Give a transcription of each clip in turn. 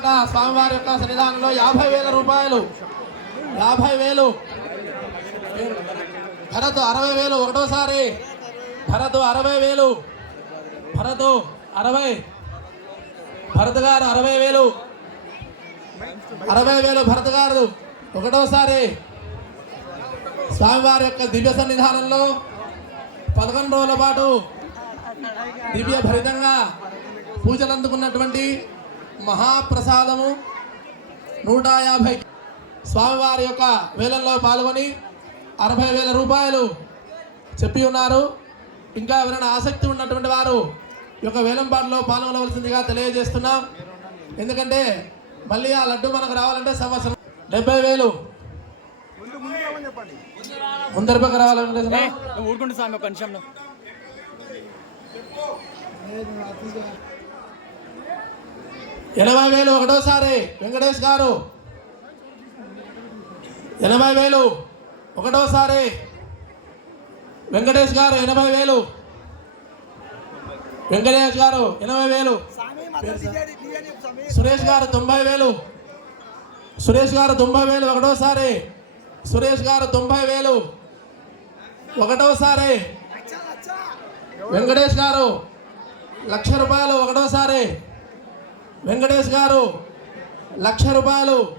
స్వామివారి యొక్క సన్నిధానంలో యాభై వేల రూపాయలు. యాభై వేలు. భరత్ అరవై వేలు ఒకటోసారి. భరత్ అరవై వేలు. భరత్ అరవై. భరత్ గారు అరవై వేలు. అరవై వేలు భరత్ గారు ఒకటోసారి. స్వామివారి యొక్క దివ్య సన్నిధానంలో పదకొండు రోజుల పాటు దివ్య భరితంగా పూజలు అందుకున్నటువంటి మహాప్రసాదము నూట యాభై స్వామివారి యొక్క వేలల్లో పాల్గొని అరవై వేల రూపాయలు చెప్పి ఉన్నారు. ఇంకా ఎవరైనా ఆసక్తి ఉన్నటువంటి వారు ఈ యొక్క వేలంపాటలో పాల్గొనవలసిందిగా తెలియజేస్తున్నాం. ఎందుకంటే మళ్ళీ ఆ లడ్డు మనకు రావాలంటే సంవత్సరం డెబ్బై వేలు. ముందర పక్క ఊరుకుంటు స్వామి ఒక నిమిషంలో. ఎనభై వేలు ఒకటోసారి. వెంకటేష్ గారు. ఎనభై వేలు ఒకటోసారి. వెంకటేష్ గారు ఎనభై వేలు. వెంకటేష్ గారు ఎనభై వేలు. సురేష్ గారు తొంభై వేలు. సురేష్ గారు తొంభై వేలు ఒకటోసారి. సురేష్ గారు తొంభై వేలు. ఒకటోసారి. వెంకటేష్ గారు లక్ష రూపాయలు ఒకటోసారి. వెంకటేష్ గారు లక్ష రూపాయలు.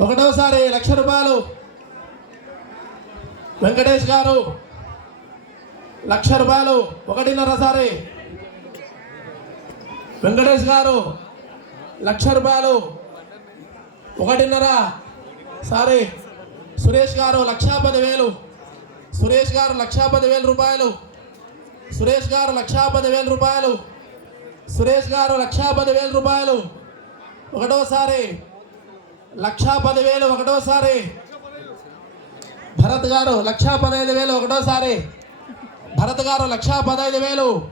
ఒకటోసారి లక్ష రూపాయలు. వెంకటేష్ గారు లక్ష రూపాయలు. ఒకటిన్నర సారి. వెంకటేష్ గారు లక్ష రూపాయలు. ఒకటిన్నర సారీ. సురేష్ గారు లక్షా పదివేలు. సురేష్ గారు లక్షా పదివేల రూపాయలు. సురేష్ గారు లక్షా పదివేల రూపాయలు. సురేష్ గారు లక్షా పదివేల రూపాయలు. ఒకటోసారి. లక్షా పదివేలు ఒకటోసారి. భరత్ గారు లక్షా పదహైదు వేలు ఒకటోసారి. భరత్ గారు లక్షా పదహైదు వేలు.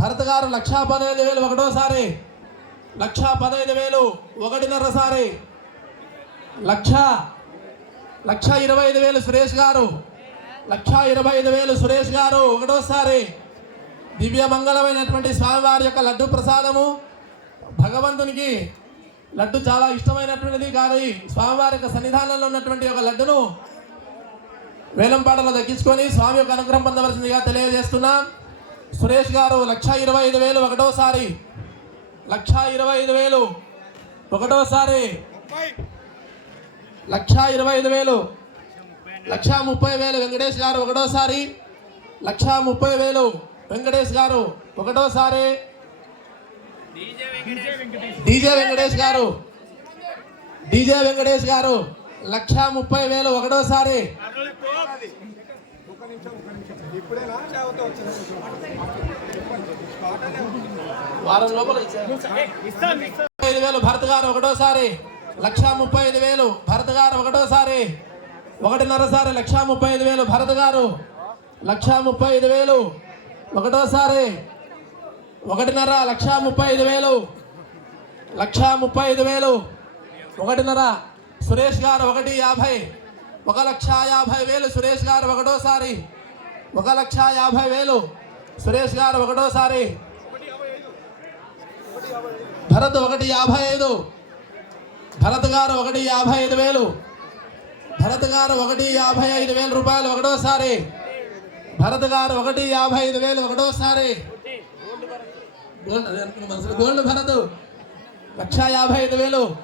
భరత్ గారు లక్షా పదహైదు వేలు ఒకటోసారి. లక్షా పదహైదు వేలు ఒకటిన్నరసారి లక్ష. లక్ష ఇరవై ఐదు వేలు సురేష్ గారు. లక్ష ఇరవై ఐదు వేలు సురేష్ గారు ఒకటోసారి. దివ్య మంగళమైనటువంటి స్వామివారి యొక్క లడ్డు ప్రసాదము. భగవంతునికి లడ్డు చాలా ఇష్టమైనటువంటిది కానీ స్వామివారి యొక్క సన్నిధానంలో ఉన్నటువంటి ఒక లడ్డును వేలంపాటలో దక్కించుకొని స్వామి యొక్క అనుగ్రహం పొందవలసిందిగా తెలియజేస్తున్నాం. సురేష్ గారు లక్ష ఇరవై ఐదు వేలు ఒకటోసారి లక్ష ఇరవై ఐదు వేలు ఒకటోసారి లక్ష ఇరవై ఐదు వేలు లక్ష ముప్పై వేలు వెంకటేష్ గారు ఒకటోసారి లక్ష ముప్పై వేలు వెంకటేష్ గారు ఒకటోసారి. డీజే వెంకటేష్ గారు. డీజే వెంకటేష్ గారు లక్ష ముప్పై వేలు ఒకటోసారి. వారం లోపల ముప్పై ఐదు వేలు భరత్ గారు ఒకటోసారి. లక్ష ముప్పై ఐదు వేలు భరత్ గారు ఒకటోసారి. ఒకటిన్నరసారి లక్ష ముప్పై ఐదు వేలు భరత్ గారు. లక్ష ముప్పై ఐదు వేలు ఒకటోసారి ఒకటిన్నర లక్ష ముప్పై ఐదు వేలు. లక్ష ముప్పై ఐదు వేలు. ఒకటిన్నర. సురేష్ గారు ఒకటి యాభై. ఒక లక్ష యాభై వేలు. సురేష్ గారు ఒకటోసారి. ఒక లక్ష యాభై వేలు. సురేష్ గారు ఒకటోసారి. భరత్ ఒకటి యాభై ఐదు. భరత్ గారు ఒకటి యాభై ఐదు వేలు. భరత్ గారు ఒకటి యాభై ఐదు వేల రూపాయలు. ఒకటోసారి. భరత్ గారు ఒకటి యాభై ఐదు వేలు ఒకటోసారి. గోల్డ్ మనసులో గోల్డ్ భరత్. లక్ష యాభై ఐదు వేలు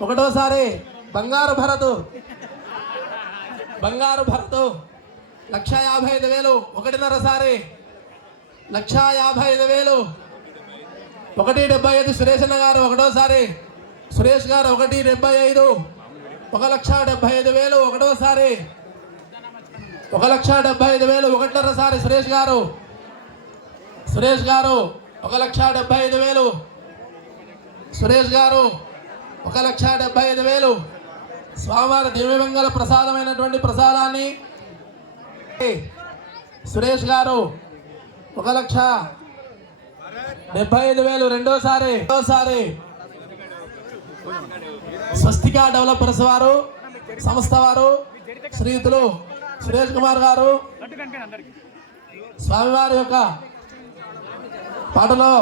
ఒకటోసారి. బంగారు భరత్. బంగారు భరత్. లక్ష యాభై ఐదు వేలు ఒకటిన్నరసారి. లక్ష యాభై ఐదు వేలు ఒకటి డెబ్బై ఐదు. సురేష్ అన్న గారు ఒకటోసారి. సురేష్ గారు ఒకటి డెబ్బై ఐదు. ఒక లక్ష డెబ్బై ఐదు వేలు ఒకటోసారి. ఒక లక్ష డెబ్బై ఐదు వేలు ఒకటిన్నర సారి సురేష్ గారు. సురేష్ గారు ఒక లక్ష డెబ్బై ఐదు వేలు. సురేష్ గారు ఒక లక్ష డెబ్బై ఐదు వేలు. స్వామివారి దివ్యమంగళ ప్రసాదమైనటువంటి ప్రసాదాన్ని సురేష్ గారు ఒక లక్ష డెబ్బై ఐదు వేలు రెండోసారి రెండోసారి స్వస్తికా డెవలపర్స్ వారు సంస్థ వారు శ్రీయుతులు సురేష్ కుమార్ గారు స్వామివారి యొక్క పాటలో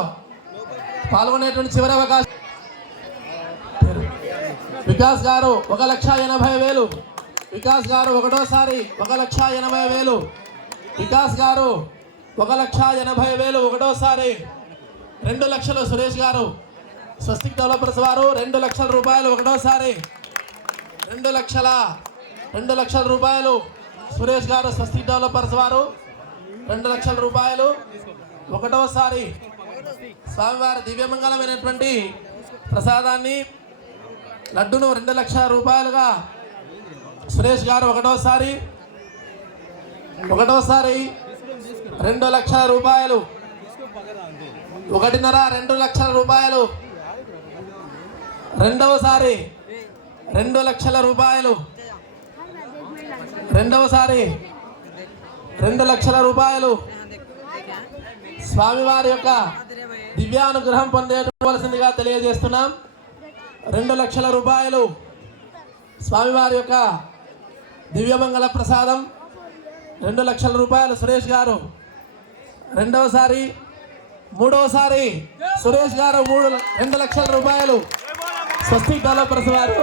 పాల్గొనేటువంటి చివరి అవకాశం. వికాస్ గారు ఒక లక్ష ఎనభై వేలు. వికాస్ గారు ఒకటోసారి ఒక లక్ష ఎనభై వేలు. వికాస్ గారు ఒక లక్ష ఎనభై వేలు ఒకటోసారి రెండు లక్షలు. సురేష్ గారు స్వస్తిక్ డెవలపర్స్ వారు రెండు లక్షల రూపాయలు ఒకటోసారి రెండు లక్షల రెండు లక్షల రూపాయలు. సురేష్ గారు స్వస్తి డెవలపర్స్ వారు. రెండు లక్షల రూపాయలు. ఒకటోసారి స్వామివారి దివ్యమంగళమైనటువంటి ప్రసాదాన్ని లడ్డును రెండు లక్షల రూపాయలుగా సురేష్ గారు ఒకటోసారి ఒకటోసారి రెండు లక్షల రూపాయలు. ఒకటిన్నర రెండు లక్షల రూపాయలు. రెండవసారి రెండు లక్షల రూపాయలు. రెండవసారి రెండు లక్షల రూపాయలు స్వామివారి యొక్క దివ్యానుగ్రహం పొందేవలసిందిగా తెలియజేస్తున్నాం. రెండు లక్షల రూపాయలు స్వామివారి యొక్క దివ్యమంగళ ప్రసాదం రెండు లక్షల రూపాయలు సురేష్ గారు. రెండవసారి మూడవసారి సురేష్ గారు మూడు రెండు లక్షల రూపాయలు స్వస్తిక్ డెవలపర్స్ వారు.